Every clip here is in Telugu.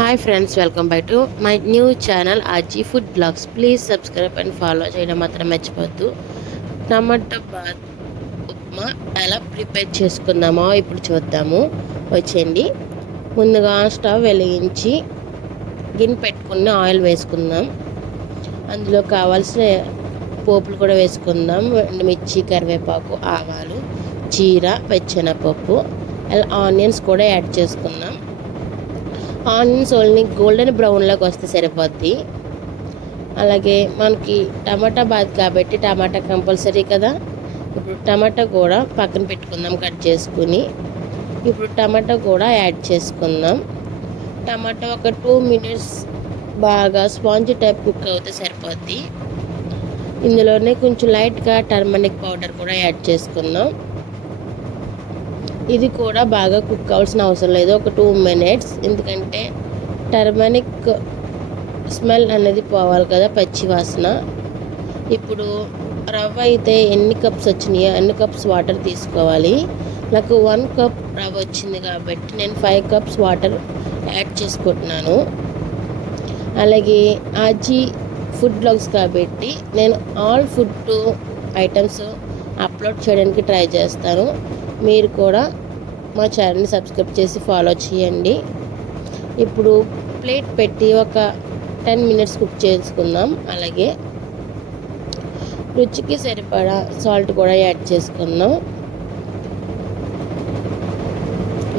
Hi friends, welcome back to my new channel RG food blogs. Please subscribe and follow చేయడం మాత్రం మర్చిపోద్దు. టమాటా బాత్ ఉప్మా ఎలా ప్రిపేర్ చేసుకుందామో ఇప్పుడు చూద్దాము. వచ్చేయండి. ముందుగా స్టవ్ వెలిగించి గిన్నె పెట్టుకుని ఆయిల్ వేసుకుందాం. అందులో కావాల్సిన పోపులు కూడా వేసుకుందాం. మిర్చి, కరివేపాకు, ఆవాలు, జీర, వెచ్చనపప్పు, అలా ఆనియన్స్ కూడా యాడ్ చేసుకుందాం. ఆనియన్స్ ఓన్లీ గోల్డెన్ బ్రౌన్లోకి వస్తే సరిపోద్ది. అలాగే మనకి టమాటా బాత్ కాబట్టి టమాటా కంపల్సరీ కదా. ఇప్పుడు టమాటా కూడా పక్కన పెట్టుకుందాం కట్ చేసుకుని. ఇప్పుడు టమాటా కూడా యాడ్ చేసుకుందాం. టమాటా ఒక 2 minutes బాగా స్పాంజ్ టైప్ కుక్ అవుతే సరిపోద్ది. ఇందులోనే కొంచెం లైట్గా టర్మరిక్ పౌడర్ కూడా యాడ్ చేసుకుందాం. ఇది కూడా బాగా కుక్ అవ్వాల్సిన అవసరం లేదు, ఒక 2 minutes. ఎందుకంటే టర్మరిక్ స్మెల్ అనేది పోవాలి కదా, పచ్చి వాసన. ఇప్పుడు రవ్వ అయితే ఎన్ని కప్స్ వచ్చినాయో అన్ని కప్స్ వాటర్ తీసుకోవాలి. నాకు 1 cup రవ్వ వచ్చింది కాబట్టి నేను 5 cups వాటర్ యాడ్ చేసుకుంటున్నాను. అలాగే ఆజీ ఫుడ్ బ్లాగ్స్ కాబట్టి నేను ఆల్ ఫుడ్ ఐటమ్స్ అప్లోడ్ చేయడానికి ట్రై చేస్తాను. మీరు కూడా మా ఛానల్ని సబ్స్క్రైబ్ చేసి ఫాలో చేయండి. ఇప్పుడు ప్లేట్ పెట్టి ఒక 10 minutes కుక్ చేసుకుందాం. అలాగే రుచికి సరిపడా సాల్ట్ కూడా యాడ్ చేసుకుందాం.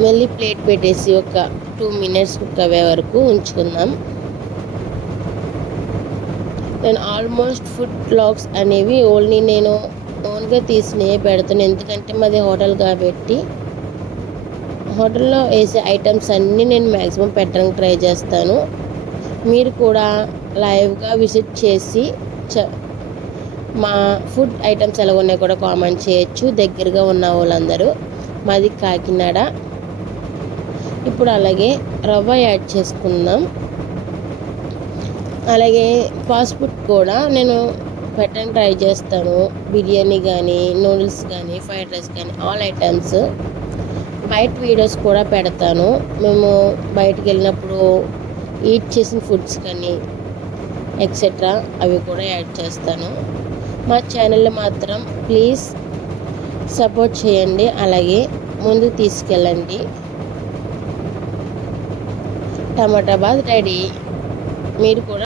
మళ్ళీ ప్లేట్ పెట్టేసి ఒక 2 minutes కుక్ అయ్యే వరకు ఉంచుకుందాం. నేను ఆల్మోస్ట్ ఫుడ్ బ్లాగ్స్ అనేవి ఓన్లీ నేను ఓన్గా తీసినవి పెడతాను. ఎందుకంటే మాది హోటల్ కాబట్టి హోటల్లో వేసే ఐటమ్స్ అన్నీ నేను మ్యాక్సిమం పెట్టడానికి ట్రై చేస్తాను. మీరు కూడా లైవ్గా విజిట్ చేసి మా ఫుడ్ ఐటమ్స్ ఎలా ఉన్నాయో కూడా కామెంట్ చేయొచ్చు. దగ్గరగా ఉన్న వాళ్ళందరూ. మాది కాకినాడ. ఇప్పుడు అలాగే రవ్వ యాడ్ చేసుకుందాం. అలాగే ఫాస్ట్ ఫుడ్ కూడా నేను పెట్టడానికి ట్రై చేస్తాను. బిర్యానీ కానీ, నూడిల్స్ కానీ, ఫ్రైడ్ రైస్ కానీ, ఆల్ ఐటమ్స్. బయట వీడియోస్ కూడా పెడతాను. మేము బయటకు వెళ్ళినప్పుడు ఈట్ చేసిన ఫుడ్స్ కానీ ఎక్సెట్రా అవి కూడా యాడ్ చేస్తాను. మా ఛానల్ని మాత్రం ప్లీజ్ సపోర్ట్ చేయండి. అలాగే ముందుకు తీసుకెళ్ళండి. టమాటా బాత్ రెడీ. మీరు కూడా